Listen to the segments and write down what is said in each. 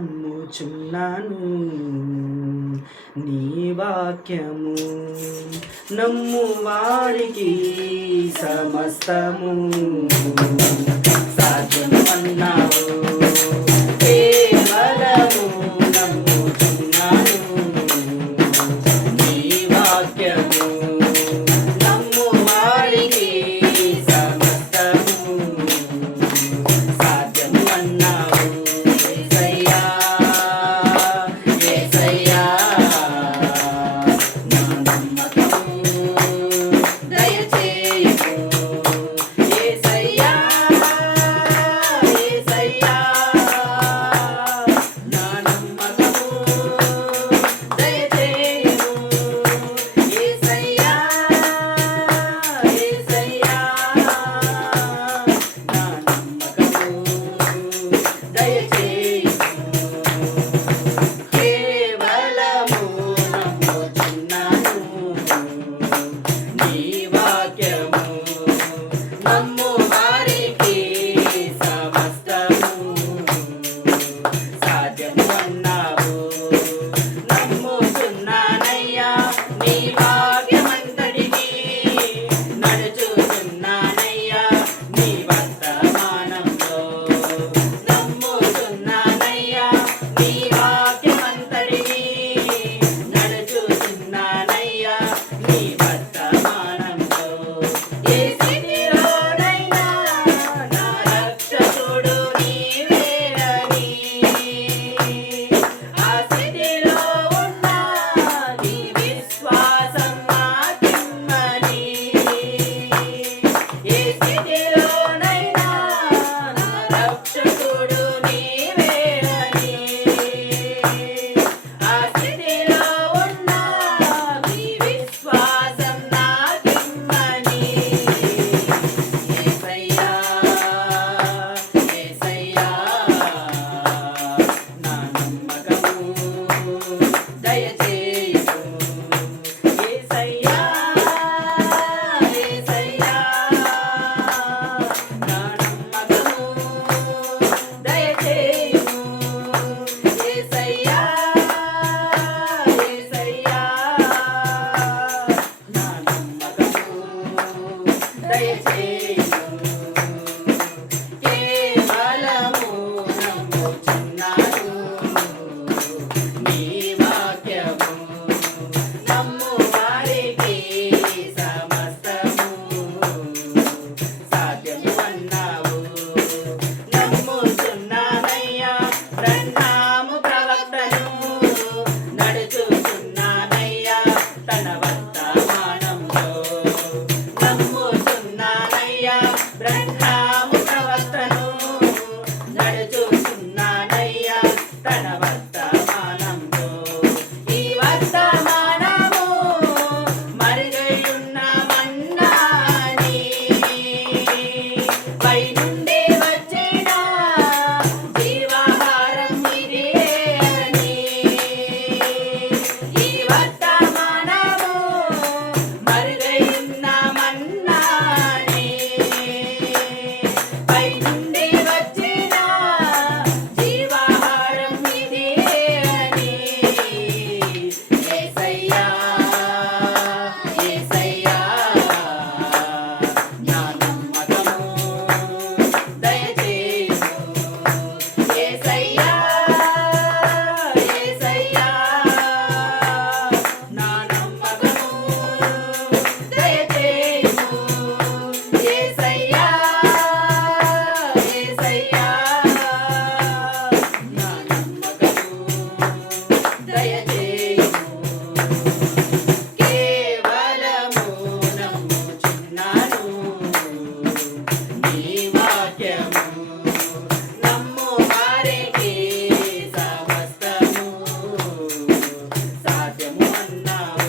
నమ్ముచున్నాను నీ వాక్యము నమ్ము వారికి సమస్తము సాధ్యము అన్నావు కేవలము నమ్ముచున్నాను నీ వాక్యము నమ్ము వారికి సమస్తము సాధ్యము అన్నావు యేసయ్యా యేసయ్యా నా నమ్మకము దయచేయు యేసయ్యా యేసయ్యా నా నమ్మకము దయచేయు యేసయ్యా యేసయ్యా నా నమ్మకము దయచేయు కేవలము నమ్ముచున్నాను నీ వాక్యము నమ్ము వారికి సమస్తము సాధ్యము అన్నావు నమ్ముచున్నానయ్యా నీ వాక్యమంతటిని నడుచుచున్నానయ్యా నీ వర్తమానంలో నమ్ముచున్నానయ్యా నీ వాక్యమంతటిని నడుచుచున్నానయ్యా నీ వర్తమానంలో ఏ స్థితిలోనైనా నా రక్షకుడు నీవేనని ఆ స్థితిలో ఉన్న నీ విశ్వాసం నాకిమ్మని ఏ స్థితిలోనైనా నా రక్షకుడు నీవేనని ఆ స్థితిలో ఉన్న నీ విశ్వాసం నాకిమ్మని యేసయ్యా యేసయ్యా నా నమ్మకము దయచేయు యేసయ్యా యేసయ్యా నా నమ్మకము దయచేయు యేసయ్యా యేసయ్యా నా నమ్మకము దయచేయు కేవలము నమ్ముచున్నాను నీ వాక్యము నమ్ము వారికి సమస్తము సాధ్యము అన్నావు నమ్ముచున్నానయ్యా బ్రహ్మాము ప్రవక్తను నడుచుచున్నానయ్యా తన వర్తమానంలో నమ్ముచున్నానయ్యా బ్రహ్మాము ప్రవక్తను నడుచుచున్నానయ్యా తన వర్తమానంలో ఈ వర్తమానము మరుగైయున్న మన్నాని పై నుండి వచ్చిన జీవాహారం ఇదే అని ఈ వర్తమానము మరుగైయున్న మన్నాని పై నుండి వచ్చిన జీవాహారం ఇదే అని యేసయ్యా యేసయ్యా నా నమ్మకము దయచేయు యేసయ్యా యేసయ్యా నా నమ్మకము దయచేయు యేసయ్యా యేసయ్యా నా నమ్మకము దయచేయు కేవలము నమ్ముచున్నాను నీ వాక్యము నమ్ము వారికి సమస్తము సాధ్యము అన్నావు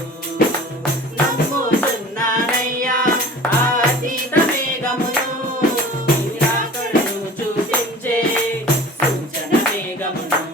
నమ్ముచున్నానయ్యా ఆతీత మేఘమును నీ రాకడను చూపించే సూచన మేఘమును